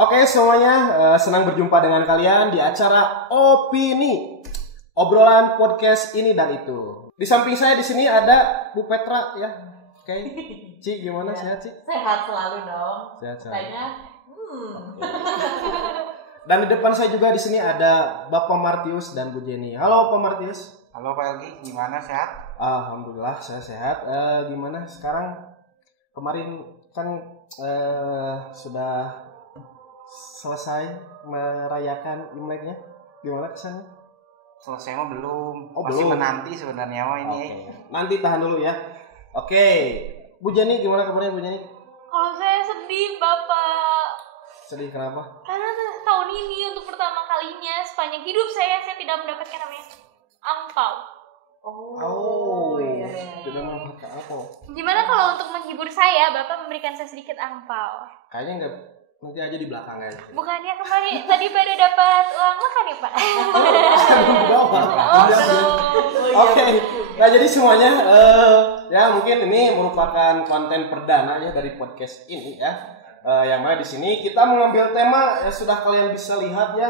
Oke semuanya, senang berjumpa dengan kalian di acara Opini, obrolan podcast ini dan itu. Di samping saya di sini ada Bu Petra ya. Oke, Ci gimana sehat Ci? Sehat selalu dong. Sehat selalu. Kayaknya. Dan di depan saya juga di sini ada Bapak Martius dan Bu Jenny. Halo Pak Martius. Halo Pak Elgi, gimana sehat? Alhamdulillah saya sehat. Gimana sekarang? Kemarin kan sudah selesai merayakan Imleknya. Gimana kesannya? Selesai mah belum. Oh, masih belum. menanti sebenarnya mah ini. Oke. Nanti tahan dulu ya. Oke. Bu Jenny gimana kabarnya Bu Jenny? Kalau saya sedih Bapak, Sedih kenapa? karena tahun ini untuk pertama kalinya sepanjang hidup saya tidak mendapatkan namanya angpau. Iya. Tidak mendapatkan apa? Gimana kalau untuk menghibur saya, Bapak memberikan saya sedikit angpau? Kayaknya enggak, nanti aja di belakang aja. Bukannya kemarin tadi pada dapat uang makan ya Pak? Oke. Nah jadi semuanya ya mungkin ini merupakan konten perdana ya dari podcast ini ya. Yang mana di sini kita mengambil tema ya sudah kalian bisa lihat ya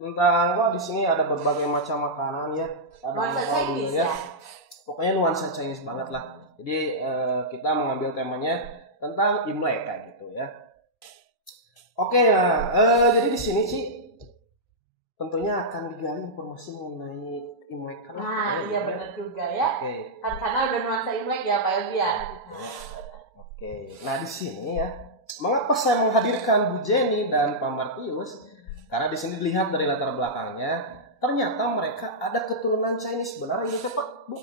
tentang di sini ada berbagai macam makanan ya. Ada Nuansa Chinese ya. Pokoknya nuansa Chinese banget lah. Jadi kita mengambil temanya tentang Imlek kayak gitu ya. Oke, nah jadi di sini Ci tentunya akan digali informasi mengenai Imlek kan. Nah, iya benar juga ya. Oke. Kan karena udah nuansa Imlek ya Pak Elgi ya. Oke. Nah, di sini ya, mengapa saya menghadirkan Bu Jenny dan Pak Martius? Karena di sini dilihat dari latar belakangnya, ternyata mereka ada keturunan Chinese. Benar ini Pak, Bu?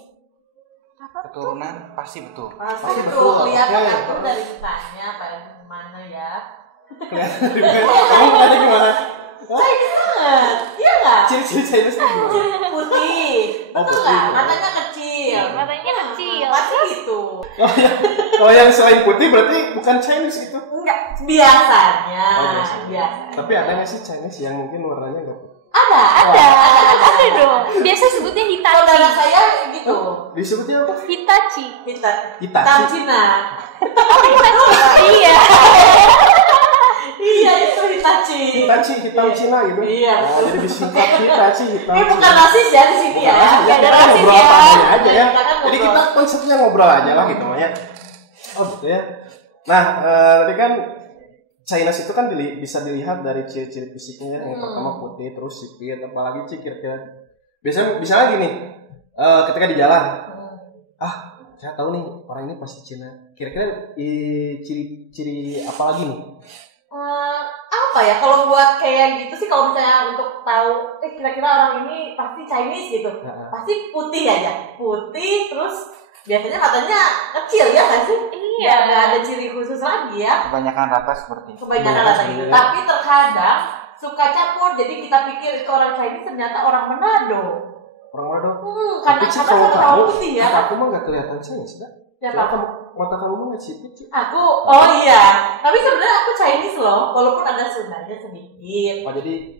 Keturunan pasti betul. Pasti betul. betul. Kelihatan Oke. aku dari mukanya Pak Elgi gimana ya. Kelihatan dari mana? Kamu tadi gimana? Chinese banget. Iya nggak? Ciri-ciri Chinese itu gimana? Putih. Oh, Betul putih. nggak? Matanya kecil. Matanya kecil. Pasti gitu. Kalau yang selain putih berarti bukan Chinese itu. Enggak, biasanya. Oh, biasanya. Biasanya. Tapi ada nggak sih Chinese yang mungkin warnanya nggak putih? Ada dong. Biasa sebutnya Saudara Hitachi. saya gitu. Disebutnya apa? Hitachi. Hitam Hitachi. Cina. Oh Hitachi. Iya. Iya itu Hitachi. Hitachi, hitam Cina gitu. Iya. Jadi disingkat Hitachi, hitam Ini bukan Cina. rasis ya di sini ya. Nggak Nggak ada kita rasis ngobrol ya. apa adanya aja ya. Kita kan Jadi ngobrol. kita konsepnya ngobrol aja lah gitu ya. Oh gitu ya. Nah, tadi kan Chinese itu kan bisa dilihat dari ciri-ciri fisiknya. Yang pertama putih, terus sipit, apalagi kira-kira. Biasanya misalnya gini, ketika di jalan, saya tahu nih orang ini pasti Cina. Kira-kira ciri-ciri apa lagi nih? Apa ya kalau buat kayak gitu sih, kalau misalnya untuk tahu kira-kira orang ini pasti Chinese gitu, pasti putih aja, putih, terus biasanya matanya kecil ya nggak sih? Iya. Nggak ada ciri khusus lagi ya, Kebanyakan rata seperti itu. kebanyakan rata gitu. ya. Tapi terkadang suka campur, jadi kita pikir itu orang Chinese ternyata orang Manado. Orang mana dong? Karena Tapi Ci, karena kalau sama-sama kamu, putih ya. aku mah nggak kelihatan Chinese dah. Siapa? Mata kamu mah nggak sipit Ci. Aku, oh iya, tapi sebenarnya aku Chinese loh, walaupun ada Sundanya sedikit. Oh jadi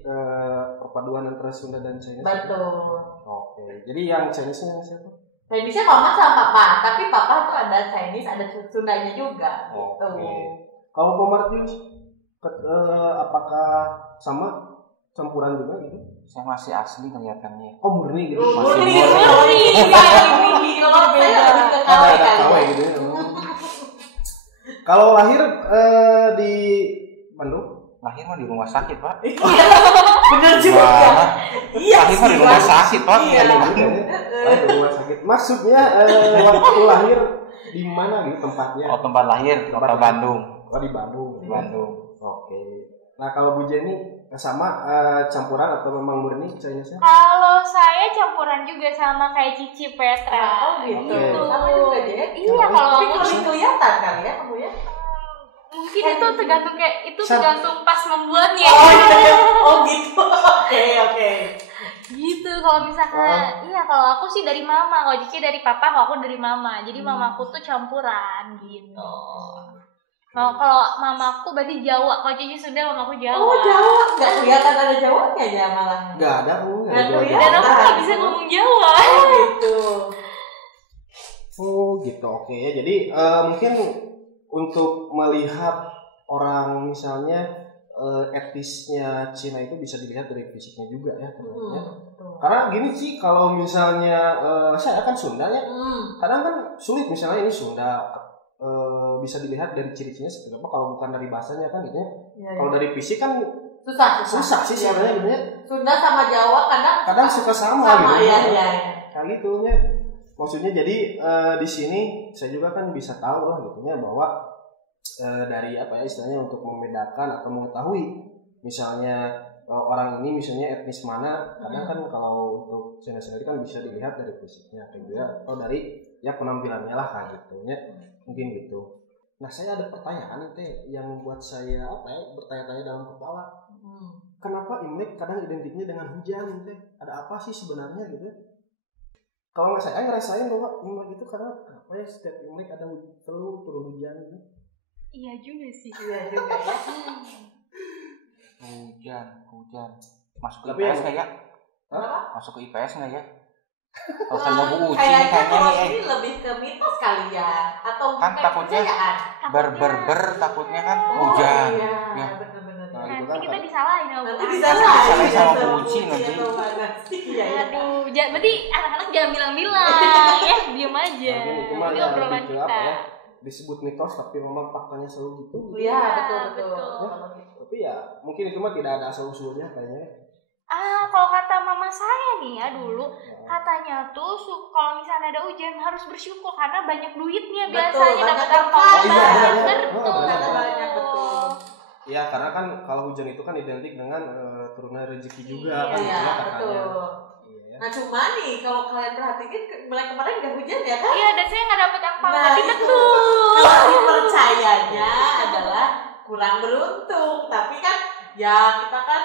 perpaduan antara Sunda dan Chinese. Betul. Oke. Jadi yang Chinese yang siapa? Chinese-nya mama sama papa, tapi papa tuh ada Chinese, ada Sundanya juga. Oke. Gitu. Kalau Pak Martius, apakah sama campuran juga gitu? Saya masih asli kelihatannya. Oh murni gitu. Murni, murni. murni. Kalau saya lebih ke KW Ada kali KW ya. gitu. Kalau lahir di Bandung? Lahir mah di rumah sakit, Pak. Iya, bener juga. Wah, Iya lahir mah di rumah sakit, Pak. Iya. Bukan di Bandung. Lahir di rumah sakit. Maksudnya waktu lahir di mana gitu tempatnya? Oh, tempat lahir Kota Tempat Bandung. Oh di Bandung. Di Bandung. Oke. Nah kalau Bu Jenny sama campuran atau memang murni Chinese-nya? Kalau saya campuran juga sama kayak Cici Petra. Oh gitu. Oke. Sama juga dia. Iya kalau Tapi aku lebih kelihatan kali ya kamu ya. mungkin itu tergantung kayak itu tergantung pas membuatnya. Oh gitu. Oke. Gitu kalau misalkan iya kalau aku sih dari mama, kalau Cici dari papa, kalau aku dari mama. Jadi mamaku tuh campuran gitu. Kalau mamaku berarti Jawa, kalau Cici Sunda, mamaku Jawa. Oh Jawa, nggak kelihatan ada Jawanya ya malah. Nggak ada, nggak ada. Nggak Dan aku nggak bisa ngomong Jawa. Oh gitu. Oh gitu, oke ya. Jadi mungkin untuk melihat orang misalnya etnisnya Cina itu bisa dilihat dari fisiknya juga ya ternyata. Karena gini sih, kalau misalnya saya kan Sunda ya, kadang kan sulit misalnya ini Sunda bisa dilihat dari ciri-cirinya seperti apa kalau bukan dari bahasanya kan gitu ya. Kalau dari fisik kan susah sih sebenarnya gitu ya. Sunda sama Jawa kadang suka sama gitu. Iya. Kayak gitu ya. Maksudnya jadi di sini saya juga kan bisa tahu lah gitu ya bahwa dari apa ya istilahnya untuk membedakan atau mengetahui misalnya orang ini misalnya etnis mana, kadang kan kalau untuk Cina sendiri kan bisa dilihat dari fisiknya juga atau dari ya penampilannya lah kayak gitu ya, mungkin gitu. Nah saya ada pertanyaan teh yang buat saya apa ya bertanya-tanya dalam kepala, kenapa Imlek kadang identiknya dengan hujan teh? Ada apa sih sebenarnya gitu? Kalau nggak saya ngerasain bahwa Imlek itu karena apa ya setiap Imlek ada turun hujan gitu. Iya juga sih. Iya juga ya. Hujan. Masuk ke Tapi IPS nggak ya? Apa? Masuk ke IPS nggak ya? Kalau saya Bu Uci Kayaknya kalau kayaknya ini lebih ke mitos kali ya, atau kan takutnya takutnya kan hujan. Iya, Ya. benar-benar. Nah, itu Nanti kan kita disalahin sama Nanti Bu. disalahin sama Bu Uci nanti. Iya. Aduh, berarti anak-anak jangan bilang-bilang ya, diem aja. Mungkin itu mah Ini ya obrolan lebih ke kita. apa ya disebut mitos tapi memang faktanya selalu gitu. Iya, betul. Ya. Tapi ya mungkin itu mah tidak ada asal usulnya kayaknya. Kalau kata mama saya nih ya dulu, katanya tuh kalau misalnya ada hujan harus bersyukur karena banyak duitnya Betul, biasanya banyak dapat berkah. angpauan. Iya. Betul. Ya karena kan kalau hujan itu kan identik dengan turunan rezeki juga kan Iya, gitu ya katanya. betul. Iya. Nah cuma nih kalau kalian perhatikan mulai kemarin nggak hujan ya kan? Iya, dan saya nggak dapat angpauan. Nah, Tapi itu. betul. Kalau percayanya adalah kurang beruntung, tapi kan ya kita kan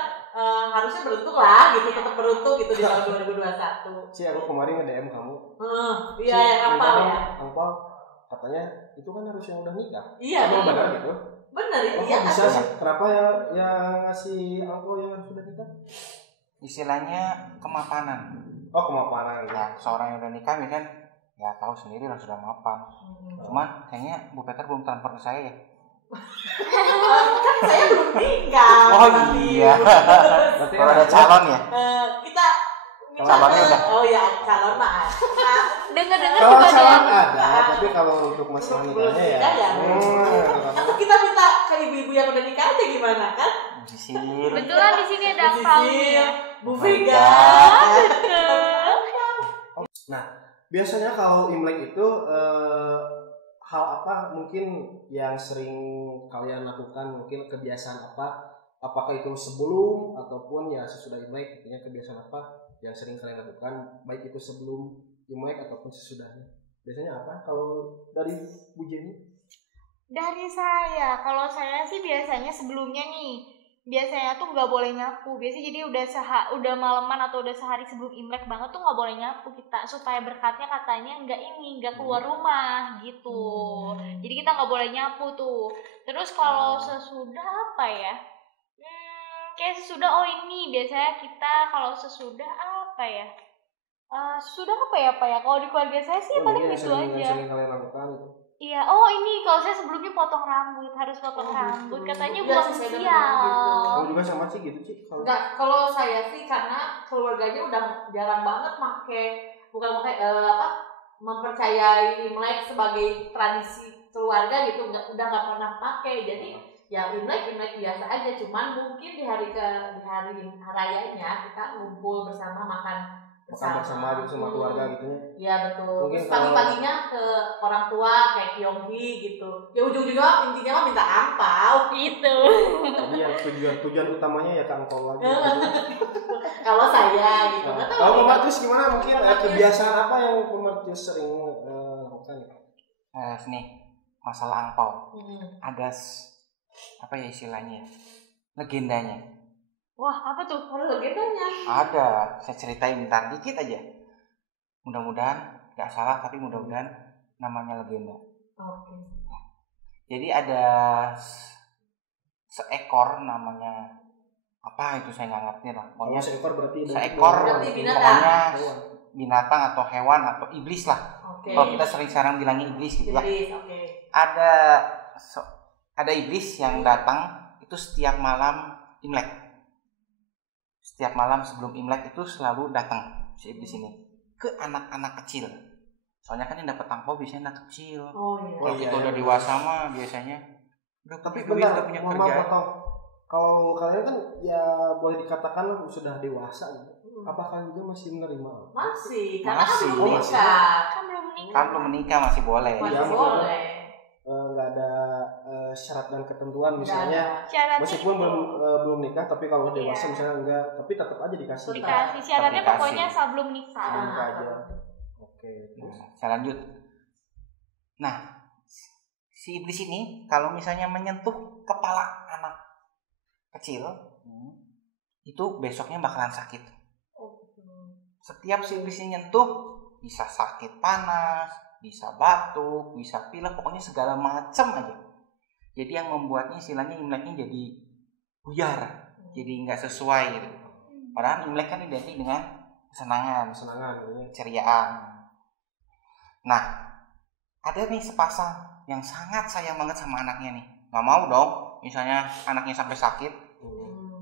harusnya beruntung lah gitu, tetap beruntung gitu di tahun 2021. Aku kemarin nge-DM kamu. Iya yang apa ya? Angpau katanya itu kan harus yang udah nikah. Iya. Emang benar gitu? Bener Oh, iya. bisa sih. Kenapa ya yang ngasih angpau yang sudah nikah? Istilahnya kemapanan. Oh kemapanan gitu. Ya, seorang yang udah nikah kan ya tahu sendiri lah sudah mapan. Cuman kayaknya Bu Peter belum transfer ke saya ya. Kan saya belum nikah. Oh iya. Berarti Kalau ada calon ya. Kita Calonnya udah. Oh ya calon mah. Nah, Dengar-dengar kalau juga ada calon yang ada, tapi kalau untuk masalah nikahnya ya. nikah ya. Atau kita minta ke ibu-ibu yang udah nikah aja gimana kan? Sisir. Kebetulan di sini ada Bu angpaunya. Bu Vega. Nah, biasanya kalau Imlek itu hal apa mungkin yang sering kalian lakukan, mungkin kebiasaan apa? Apakah itu sebelum ataupun ya sesudah Imlek, artinya kebiasaan apa yang sering kalian lakukan, baik itu sebelum Imlek ataupun sesudahnya? Biasanya apa? Kalau dari Bu Jenny? Dari saya, kalau saya sih biasanya sebelumnya nih, biasanya tuh nggak boleh nyapu. Biasanya jadi udah malaman atau udah sehari sebelum Imlek banget tuh nggak boleh nyapu kita, supaya berkatnya katanya nggak keluar rumah gitu. Jadi kita nggak boleh nyapu tuh. Terus kalau sesudah apa ya? Kayak sesudah ini biasanya kita kalau sesudah apa ya? Sesudah apa ya Pak ya? Kalau di keluarga saya sih paling gitu aja. Yang sering kalian lakukan itu. Iya, ini kalau saya sebelumnya potong rambut, harus potong rambut. Katanya Iya buang sih, saya sial. Kamu juga sama sih gitu sih. Enggak, kalau saya sih karena keluarganya udah jarang banget mempercayai Imlek sebagai tradisi keluarga gitu, udah nggak pernah pakai. Jadi ya Imlek biasa aja, cuman mungkin di hari rayanya kita ngumpul bersama makan bersama gitu sama keluarga gitu ya. Iya betul. Mungkin Terus pagi-paginya ke orang tua kayak Kyonggi gitu. Ya ujung-ujungnya intinya mah minta angpau Gitu. Jadi yang tujuan utamanya ya ke angpau lagi. Kalau saya gitu. Kalau Pemartius gimana? Mungkin kebiasaan apa yang Pemartius sering lakukan? Nih masalah angpau. Ada apa ya istilahnya? Legendanya. Wah, apa tuh? Ada legendanya. Ada, saya ceritain ntar dikit aja. Mudah-mudahan nggak salah, tapi mudah-mudahan namanya legenda. Oke. Jadi ada seekor namanya apa itu saya nggak ngerti lah. Pokoknya seekor berarti pokoknya binatang atau hewan atau iblis lah. Okay. Kalau kita sekarang bilangnya iblis gitu ya. Iblis, oke. Ada iblis yang datang itu itu setiap malam Imlek. Setiap malam sebelum Imlek itu selalu datang si iblis ini ke anak-anak kecil. Soalnya kan yang dapat angpau biasanya anak kecil. Kalau kita udah dewasa mah biasanya udah Tapi duit, benar, udah punya mohon kerjaan. maaf potong. Kalau kalian kan ya boleh dikatakan sudah dewasa gitu. Apakah juga masih menerima? Masih, karena kan Masih. belum Oh, nikah. Kan belum menikah masih boleh. Masih Iya, boleh. Nggak ada syarat dan ketentuan misalnya. Syaratnya Meskipun itu. belum nikah, tapi kalau dewasa Iya. misalnya enggak, tapi tetap aja dikasih. Dikasih syaratnya Dikasih. pokoknya sebelum nikah. Nikah aja. Oke. Nah, saya lanjut. Nah, si iblis ini kalau misalnya menyentuh kepala anak kecil, itu besoknya bakalan sakit. Setiap si iblis ini nyentuh, bisa sakit panas, bisa batuk, bisa pilek, pokoknya segala macam aja. Jadi yang membuatnya istilahnya Imleknya jadi buyar, jadi nggak sesuai gitu. Padahal Imlek kan identik dengan kesenangan, keceriaan. Nah, ada nih sepasang yang sangat sayang banget sama anaknya nih. Nggak mau dong, misalnya anaknya sampai sakit.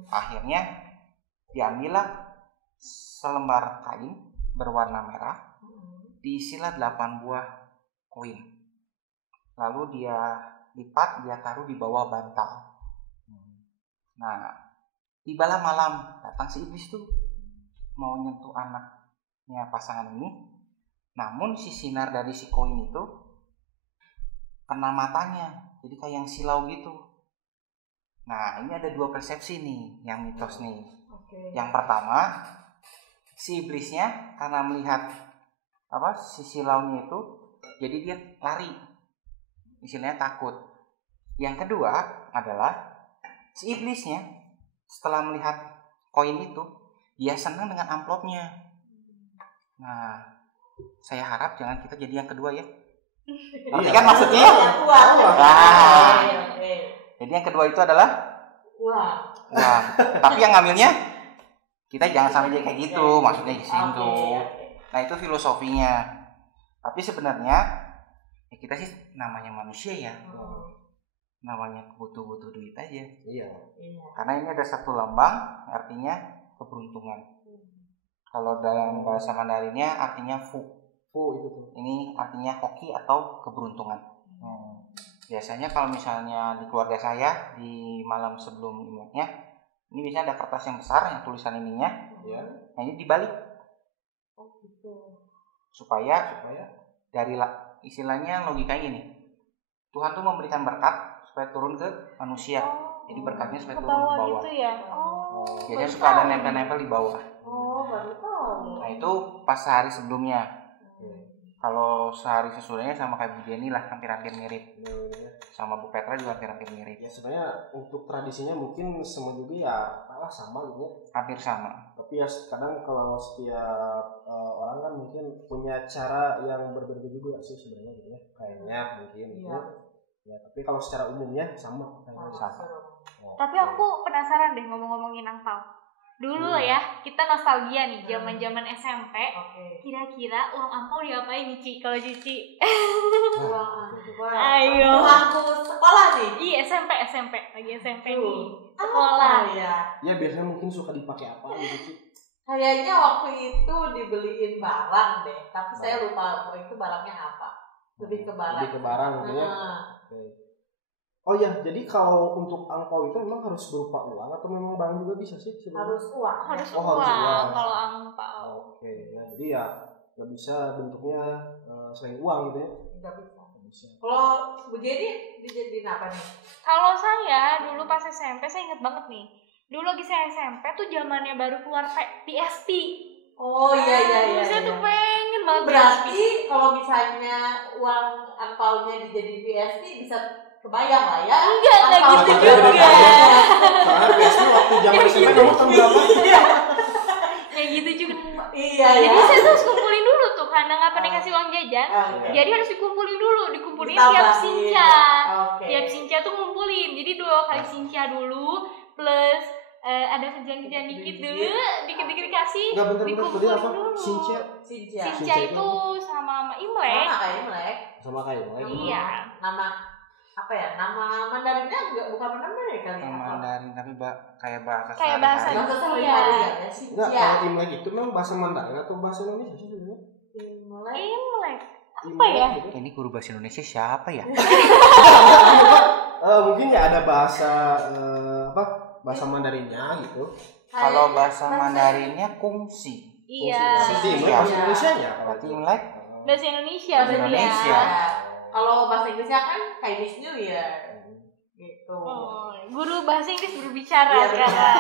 Akhirnya diambillah selembar kain berwarna merah, diisilah 8 buah koin. Lalu dia lipat, dia taruh di bawah bantal. Nah, tibalah malam, datang si iblis tuh mau nyentuh anaknya pasangan ini. Namun si sinar dari si koin itu kena matanya, jadi kayak yang silau gitu. Nah, ini ada 2 persepsi nih yang mitos nih. Yang pertama, si iblisnya karena melihat si silaunya itu, jadi dia lari, istilahnya takut. Yang kedua adalah si iblisnya setelah melihat koin itu, dia senang dengan amplopnya. Nah, saya harap jangan kita jadi yang kedua ya. Ngerti kan maksudnya? Nah, jadi yang kedua itu adalah uang. Tapi yang ngambilnya kita jangan sampai jadi kayak gitu, maksudnya di situ. Nah, itu filosofinya. Tapi sebenarnya ya kita sih namanya manusia ya. Namanya butuh duit aja. Iya. Karena ini ada 1 lambang artinya keberuntungan. Kalau dalam bahasa Mandarinnya artinya fu itu tuh. Ini artinya hoki atau keberuntungan. Biasanya kalau misalnya di keluarga saya di malam sebelum Imleknya, ini biasanya ada kertas yang besar yang tulisan ininya. Nah, ini dibalik. Supaya dari istilahnya logikanya gini. Tuhan tuh memberikan berkat supaya turun ke manusia. Jadi berkatnya supaya turun ke bawah. Gitu ya. Biasanya suka ada nempel-nempel di bawah. Baru tahu. Nah, itu pas sehari sebelumnya. Kalau sehari sesudahnya sama kayak Bu Jenny lah, hampir-hampir mirip. Sama Bu Petra juga hampir-hampir mirip. Ya sebenarnya untuk tradisinya mungkin semua juga ya sama gitu ya. Hampir sama. Tapi ya kadang kalau setiap orang kan mungkin punya cara yang berbeda juga sih sebenarnya gitu ya. Kayaknya mungkin gitu. Ya, tapi kalau secara umumnya sama. Tapi aku penasaran deh ngomong-ngomongin angpau. Dulu ya, kita nostalgia nih, zaman-zaman SMP. Kira-kira uang angpau diapain nih, Ci? Kalau Cici? Ayo. Bangku sekolah nih. Iya, SMP. Lagi SMP nih. Sekolah. Ya biasanya mungkin suka dipakai apa gitu sih. Kayaknya waktu itu dibeliin barang deh, tapi saya lupa waktu itu barangnya apa. Lebih ke barang gitu ya. Oh ya, jadi kalau untuk angpau itu memang harus berupa uang atau memang barang juga bisa sih sebenarnya? Harus uang. Harus Oh, harus uang uang. kalau angpau. Oke, ya, jadi ya nggak bisa bentuknya selain uang gitu ya? Nggak bisa. Kalau begini dijadiin apa nih? Kalau saya dulu pas SMP, saya inget banget nih. Dulu lagi saya SMP tuh zamannya baru keluar PSP. Oh iya. Saya tuh pengen banget. Berarti kalau misalnya uang angpaunya dijadiin PSP bisa kebayang lah ya. Enggak gitu juga. Karena biasanya waktu zaman SMP kamu tahun berapa? Ya gitu juga. Iya. Jadi saya terus kumpulin dulu tuh karena nggak pernah kasih uang jajan. Jadi harus dikumpulin dulu, dikumpulin tiap sinca. Tiap sinca tuh ngumpulin. Jadi 2 kali sinca dulu plus ada kerjaan-kerjaan dikit dulu, dikit-dikit dikasih, dikumpulin dulu. Sinca itu sama Imlek. Sama kayak Imlek. Sama kayak Iya. Nama apa ya, nama Mandarinnya bukan Mandarin kali ya? Mandarin tapi kayak bahasa Kayak bahasa sehari-hari. Bahasa sehari-hari ya, Enggak, kalau Imlek itu memang bahasa Mandarin atau bahasa Indonesia sih sebenarnya? Imlek. Apa ya? Gitu. Ini guru bahasa Indonesia siapa ya? Mungkin ya ada bahasa bahasa Mandarinnya gitu. Kalau bahasa Mandarinnya kungsi. Iya. Berarti Imlek bahasa Indonesianya. Berarti Imlek Bahasa Indonesia Bahasa berarti Indonesia. ya. Kalau bahasa Inggrisnya kan Chinese New Year. Gitu. Oh, guru bahasa Inggris berbicara Iya, sekarang.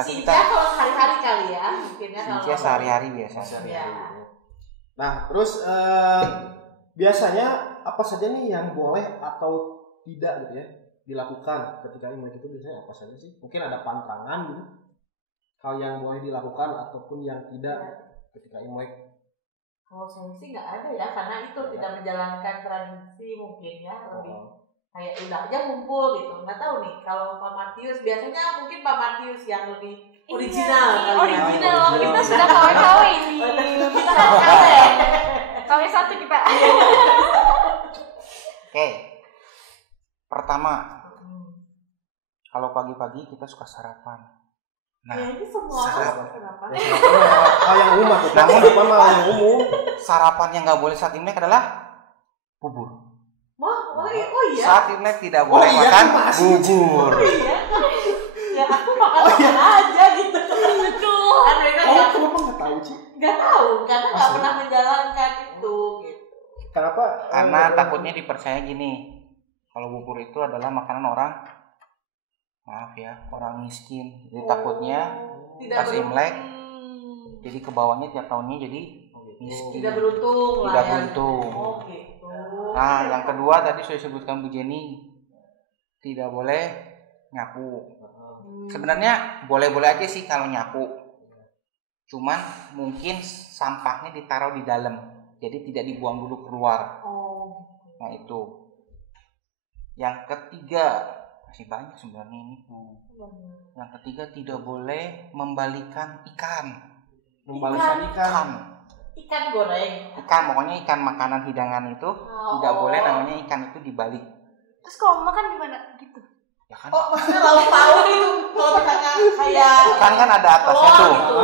Sinja kalau sehari-hari kali ya, mungkin ya kalau. Sinja sehari-hari biasa. Iya. Nah, terus biasanya apa saja nih yang boleh atau tidak gitu ya dilakukan ketika Imlek itu biasanya apa saja sih? Mungkin ada pantangan gitu. Hal yang boleh dilakukan ataupun yang tidak ketika Imlek. Kalau saya sih nggak ada ya, karena itu tidak menjalankan tradisi mungkin ya, lebih kayak udah aja ngumpul gitu. Nggak tahu nih kalau Pak Matius, biasanya mungkin Pak Matius yang lebih original kali ya. Original. Original. Kita sudah KW ini. Kita kan KW. KW 1 kita. Oke. Pertama, kalau pagi-pagi kita suka sarapan. Nah, Ya, ini semua sarapan. kenapa? Hal yang umum tuh. Namun hal yang umum. Sarapan yang nggak boleh saat Imlek adalah bubur. Oh iya. Saat Imlek tidak boleh makan bubur. Oh iya. Ya aku makan aja gitu. Betul. Kan mereka Kenapa nggak tahu sih? nggak tahu karena nggak pernah menjalankan itu gitu. Kenapa? Karena takutnya dipercaya gini. Kalau bubur itu adalah makanan orang, maaf ya, orang miskin. Jadi takutnya pas Imlek jadi kebawahnya tiap tahunnya jadi miskin. Tidak beruntung lah Tidak ya. beruntung. Oh gitu. Nah, yang kedua tadi sudah disebutkan Bu Jenny, tidak boleh nyapu. Sebenarnya boleh-boleh aja sih kalau nyapu. Cuman mungkin sampahnya ditaruh di dalam. Jadi tidak dibuang dulu keluar. Oh. Nah, itu. Yang ketiga, masih banyak sebenarnya ini, Bu. Yang ketiga tidak boleh membalikan ikan. Membalikan ikan. Ikan goreng. Ikan, pokoknya ikan makanan hidangan itu tidak boleh namanya ikan itu dibalik. Terus kalau makan gimana gitu? Ya kan? Oh, maksudnya lauk pauk itu kalau misalnya kayak Ikan kan ada atasnya Oh, tuh. gitu.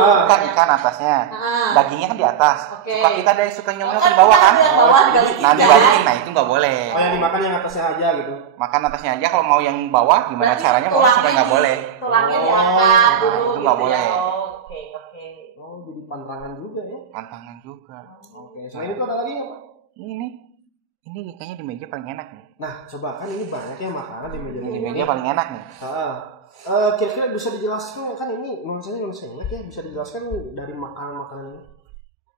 Ikan atasnya. Nah. Dagingnya kan di atas. Oke. Suka kita ada yang suka nyemil Kan di bawah kan? ada yang bawah dibalikin, Nah, kan? dibalikin. Nah, itu nggak boleh. Oh, yang dimakan yang atasnya aja gitu. Makan atasnya aja, kalau mau yang bawah gimana Berarti caranya pokoknya sampai nggak boleh. Tulangnya Oh, diangkat dulu itu gitu nggak ya. boleh. Oh, Oke. Oh, jadi pantangan juga ya. Tantangan juga. Oke. Selain itu ada lagi nggak, Pak? Ini kayaknya di meja paling enak nih. Nah, coba kan ini banyak ya makanan di meja. Di meja paling enak nih. Kira-kira bisa dijelaskan kan ini nuansanya Imlek ya, bisa dijelaskan dari makanan-makanan ini.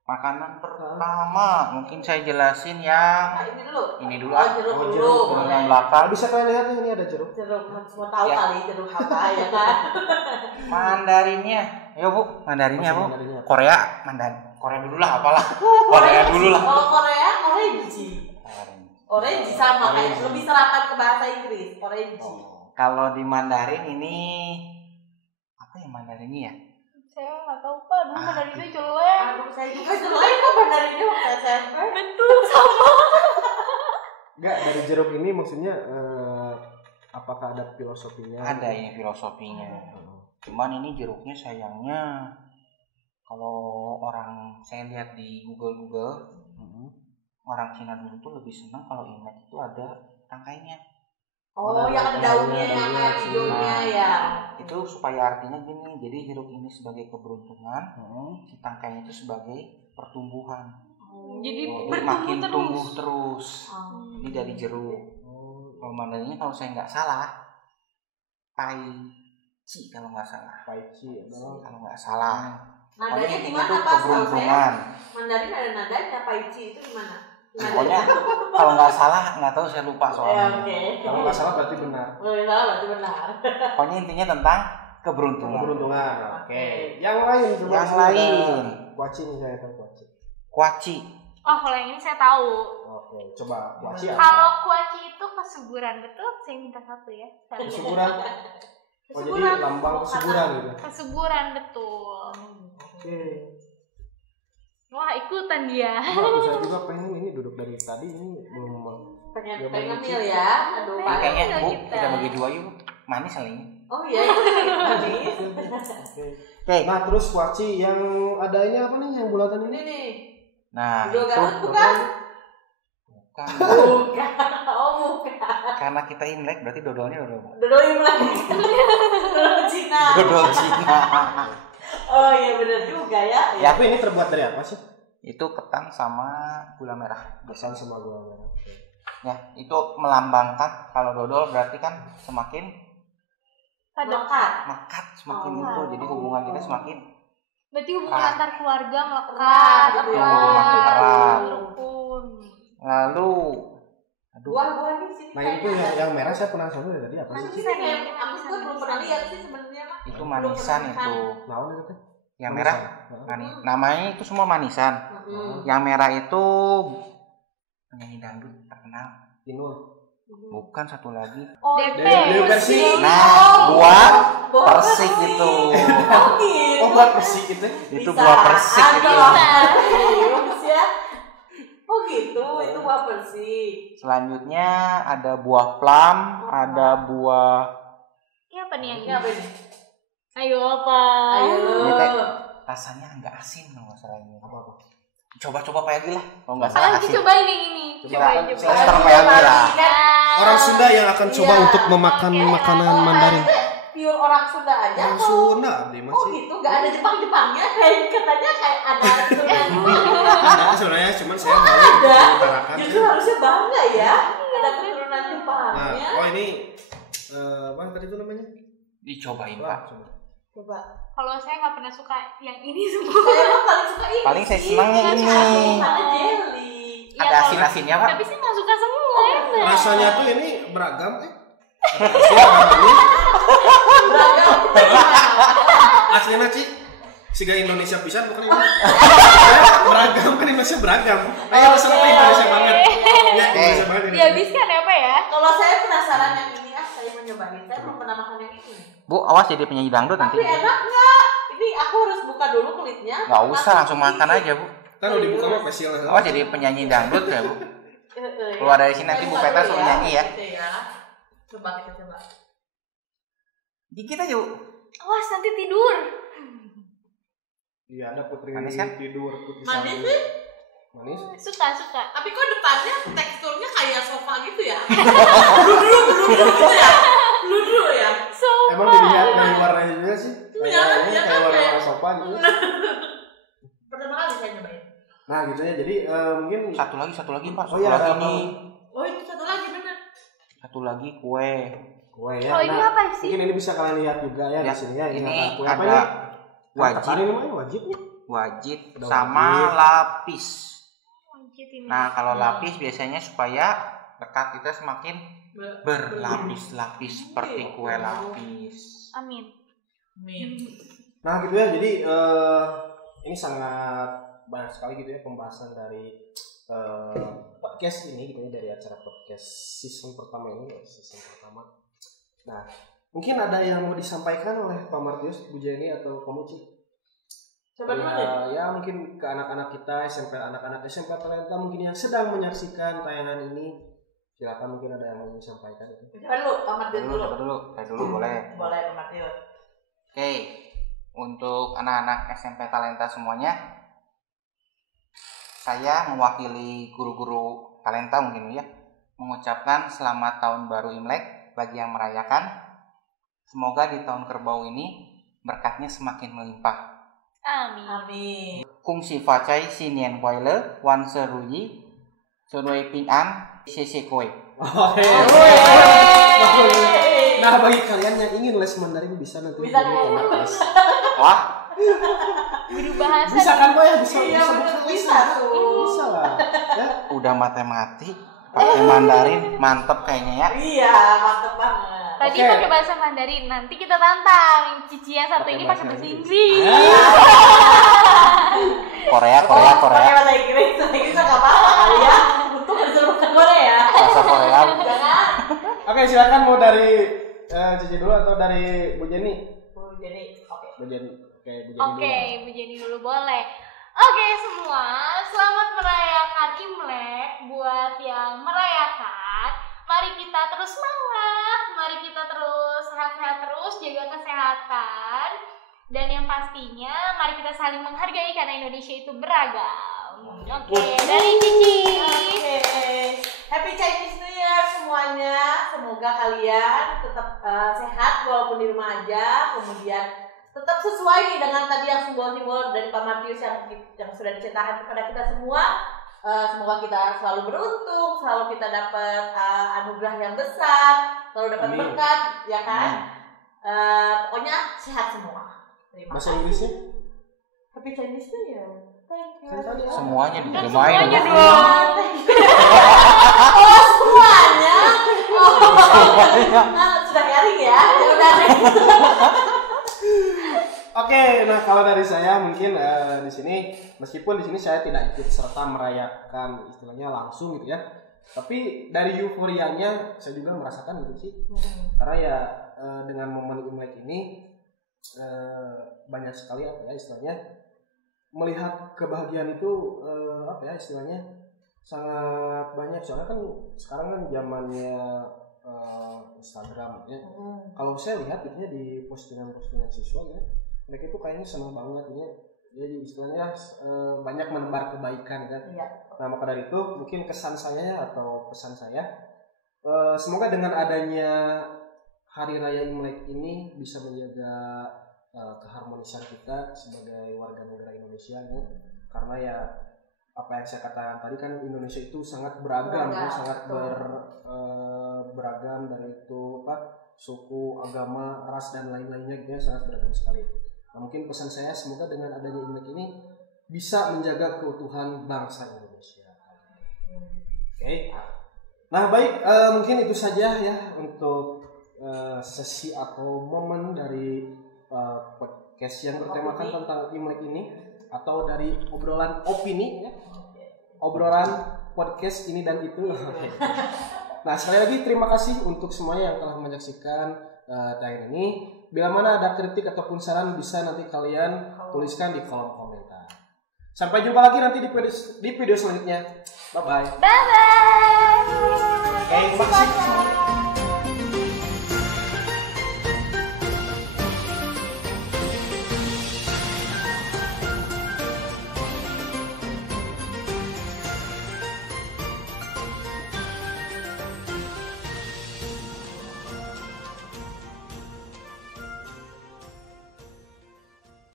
Makanan pertama mungkin saya jelasin ya. Nah, ini dulu. Ini dulu. Oh, jeruk Oh, dulu. jeruk. Ini yang belakang. Bisa kalian lihat nih, ini ada jeruk. Jeruk semua tahu Ya. kali jeruk apa ya kan. Mandarinnya. Ayo Bu, mandarinnya Bu. Mandarinnya. Korea, Korea dulu lah apalah. Korea dulu lah. Kalau Korea orange. Orange sama kayak Orange. lebih serapan ke bahasa Inggris. Orange. Kalau di Mandarin ini apa ya Mandarinnya ya? Saya nggak tahu Pak, dulu Mandarinnya jelek. Aduh, saya juga jelek kok Mandarinnya waktu SMP. Betul sama. Enggak, dari jeruk ini maksudnya apakah ada filosofinya? Ada ini filosofinya. Cuman ini jeruknya sayangnya kalau saya lihat di Google orang Cina dulu tuh lebih senang kalau Imlek itu ada tangkainya. Oh, yang ada daunnya yang kayak hijaunya ya. Itu supaya artinya gini, jadi jeruk ini sebagai keberuntungan, si tangkainya itu sebagai pertumbuhan. Jadi Jadi makin bertumbuh tumbuh terus. terus. Ini dari jeruk. Kalau mandarinnya kalau saya nggak salah, paici kalau nggak salah. Paici adalah Kalau nggak salah. Nadanya Pokoknya di ini mana tuh Pak? Tahu saya keberuntungan. Mandarin ada nadanya, Paici itu di mana? Pokoknya kalau nggak salah, nggak tahu saya lupa Ya, soalnya. oke. kalau nggak salah berarti benar. Boleh salah berarti benar. Pokoknya intinya tentang keberuntungan. Keberuntungan. Oke. Yang lain coba. Yang sini lain. ada Kuaci nih, saya tahu kuaci. Kuaci. Oh, kalau yang ini saya tahu. Oke, coba kuaci apa? Kalau kuaci itu kesuburan, betul? Saya minta satu ya. Kesuburan. Oh, jadi lambang kesuburan gitu. Kesuburan, betul. Oke. Wah, ikutan dia. Nah, saya juga pengen ini duduk dari tadi ini belum pengen ngemil ya. Aduh, Kayaknya Bu, kita. kita bagi 2 yuk. Manis kali ini. Oh iya, itu manis. Oke. Nah terus kuaci yang ada ini apa nih yang bulatan Ini ini? nih. Nah, Dodol itu Garut bukan? bukan. Bukan. Oh, bukan. Karena kita Imlek berarti dodolnya dodol. Dodol Imlek. Dodol Cina. Dodol Cina. Oh iya benar juga ya. Ya. Tapi ini terbuat dari apa sih? Itu ketan sama gula merah. Ketan sama gula merah. Ya, itu melambangkan kalau dodol berarti kan semakin Melekat. mekat, semakin Oh. itu. Jadi hubungan kita semakin Berarti hubungan Erat. antar keluarga melekat, Erat, gitu ya. Makin erat. rukun. lalu aduh, Buah-buah nih sini. Nah itu yang merah saya penasaran dari tadi apa Kan sih? sini kayak aku tuh belum pernah lihat sih sebenarnya mah. itu manisan itu. Naon itu teh? Yang merah namanya itu semua manisan. Yang merah itu penyanyi dangdut terkenal. Inul. Bukan satu lagi. Oh, DP. Dewi Persik. Nah, buah Buah persik itu. Oh gitu. Oh buat persik itu. Itu Bisa. buah persik itu. Bisa. Ya. Oh gitu, itu buah persik. Selanjutnya ada buah plum, ada buah Ini apa nih yang Ini apa ini? Ayo apa? Ayo. Ini teh rasanya nggak asin loh masalahnya. Apa-apa. Coba-coba Pak Yagi lah. Kalau nggak salah Kalian asin. cobain yang ini. Coba. Cobain. Sister Pak Yagi lah. Orang Sunda yang akan coba Iya. untuk memakan Oke. makanan Mandarin. Pure orang Sunda aja. Orang atau- Sunda abdi Oh masih. gitu, nggak ada Jepang-Jepangnya kayak katanya kayak ada keturunan Jepang. Ada sebenarnya cuman saya mau Ada. mengutarakan. Justru harusnya bangga ya, ada keturunan Nah, Jepangnya. oh ini apa tadi itu namanya? Dicobain Wah, Pak. coba. Coba. Kalau saya nggak pernah suka yang ini semua. Saya emang paling suka ini. Paling saya sih. senangnya ini. Ada jelly. Iya, Ada kalau- asin-asinnya Pak. Tapi saya nggak suka semua. Oh, enak. Rasanya tuh ini beragam Ada asin, ada manis. Beragam. Aslinya Ci, siga Indonesia pisan bukan ini. Beragam kan Indonesia beragam. Ayo masalah apa Indonesia banget. Ya, Indonesia banget. ini. Dihabiskan ya Pak ya? Kalau saya penasaran yang ini saya mau nyobain. Saya belum pernah makan yang ini. Bu, awas jadi penyanyi dangdut nanti. Tapi enak nggak? Ini aku harus buka dulu kulitnya. Nggak usah langsung makan aja Bu. Kan udah dibuka mah spesial. Awas jadi penyanyi dangdut ya Bu. Ya. Keluar dari sini nanti Bu Saya buka Petra dulu suruh nyanyi ya. Gitu ya. Coba kita coba. Gigit aja Bu. Awas nanti tidur. Iya, ada putri Manis kan? tidur putri Manis salju. sih. Manis. Suka. Tapi kok depannya teksturnya kayak sofa gitu ya? Dulu gitu ya? Dulu ya? Emang dilihat dari warnanya juga sih. Iya, Kayak ini iya kayak kan, warna kayak- sofa gitu. Pertama kali saya nyobain. Nah, gitu ya. Jadi mungkin Satu lagi Pak. Oh Satu iya, lagi ada apa? nih. Oh itu satu lagi bener. Satu lagi kue. kue ya. Oh ini Nah, apa sih? mungkin ini bisa kalian lihat juga ya di Ya, sini ya. ini kue apa ada ini? wajib. Ketan ini namanya wajibnya. Wajib Ada sama wajib. lapis. Wajib ini. Nah, kalau lapis biasanya supaya lekat kita semakin berlapis-lapis seperti kue lapis. Amin. Min. Nah, gitu ya. Jadi ini sangat banyak sekali gitu ya pembahasan dari podcast ini gitu ya, dari acara podcast season pertama ini, season pertama. Nah, mungkin ada yang mau disampaikan oleh Pak Martius, Bu Jenny atau kamu Ci? Coba dulu deh. Ya mungkin ke anak-anak kita anak-anak SMP Talenta mungkin yang sedang menyaksikan tayangan ini, silakan mungkin ada yang mau disampaikan itu. Coba dulu, Pamat dulu. Saya dulu boleh. Boleh Pamat dulu. Oke, untuk anak-anak SMP Talenta semuanya, saya mewakili guru-guru Talenta mungkin ya, mengucapkan selamat tahun baru Imlek bagi yang merayakan. Semoga di tahun kerbau ini berkatnya semakin melimpah. Amin. Amin. Kung si facai si nian kuai le, wan seruyi, seruai ping an, sese kue. Nah, bagi kalian yang ingin les Mandarin bisa nanti Bisa, hubungi Pak Martius. Wah, Guru bahasa. Bisa kan Pak ya? Bisa Iya, bisa bener, bukan les bisa ya? tuh. Bisa lah. Ya. udah matematik, pakai Mandarin, mantep kayaknya ya. Iya, mantep banget. Tadi Oke. pakai bahasa Mandarin, nanti kita tantang Cici yang satu Pakai ini bahasa pakai bahasa Inggris. Inggris. Korea. Pakai bahasa Inggris nggak apa-apa kali ya. Untuk disuruh ke Korea. Bahasa Korea. Jangan. Oke, silakan mau dari Cici dulu atau dari Bu Jenny? Oh, jadi oke. Bu Jenny. Oke, Bu Jenny Oke, dulu. Bu Jenny dulu boleh. Oke semua, selamat merayakan Imlek buat yang merayakan. mari kita terus semangat, mari kita terus sehat-sehat terus, jaga kesehatan, dan yang pastinya mari kita saling menghargai karena Indonesia itu beragam. Oke, dari Cici. Oke, Happy Chinese New Year semuanya. Semoga kalian tetap sehat walaupun di rumah aja. Kemudian tetap sesuai nih dengan tadi yang simbol-simbol dari Pak Matius yang sudah diceritakan kepada kita semua. Semoga kita selalu beruntung, selalu kita dapat anugerah yang besar, selalu dapat berkat, ya kan? Pokoknya sehat semua. Terima Bahasa kasih. Inggrisnya? Happy Chinese New Year. Thank you. Semuanya Kan diterima semuanya dong. dong. Oh, semuanya. Sudah garing ya. Ya udah. Oke, nah kalau dari saya mungkin di sini meskipun di sini saya tidak ikut serta merayakan istilahnya langsung gitu ya, tapi dari euforianya saya juga merasakan gitu sih, karena ya dengan momen Imlek ini banyak sekali apa ya istilahnya melihat kebahagiaan itu apa ya istilahnya sangat banyak, soalnya kan sekarang kan zamannya Instagram ya. Kalau saya lihat itu di postingan-postingan siswa ya, mereka itu kayaknya senang banget ini, jadi istilahnya banyak menebar kebaikan kan. Iya. Nah maka dari itu mungkin kesan saya atau pesan saya semoga dengan adanya Hari Raya Imlek ini bisa menjaga keharmonisan kita sebagai warga negara Indonesia ya. Karena ya apa yang saya katakan tadi kan Indonesia itu sangat beragam ya, sangat beragam dari itu suku, agama, ras dan lain-lainnya gitu ya, sangat beragam sekali. Nah, mungkin pesan saya semoga dengan adanya Imlek ini bisa menjaga keutuhan bangsa Indonesia. Oke. Nah baik, mungkin itu saja ya untuk sesi atau momen dari podcast yang bertemakan tentang Imlek ini, atau dari obrolan opini ya. Obrolan podcast ini dan itu. Nah sekali lagi terima kasih untuk semuanya yang telah menyaksikan tayangan ini. Bila mana ada kritik ataupun saran bisa nanti kalian tuliskan di kolom komentar. Sampai jumpa lagi nanti di video selanjutnya. Bye bye. Bye bye. Terima kasih.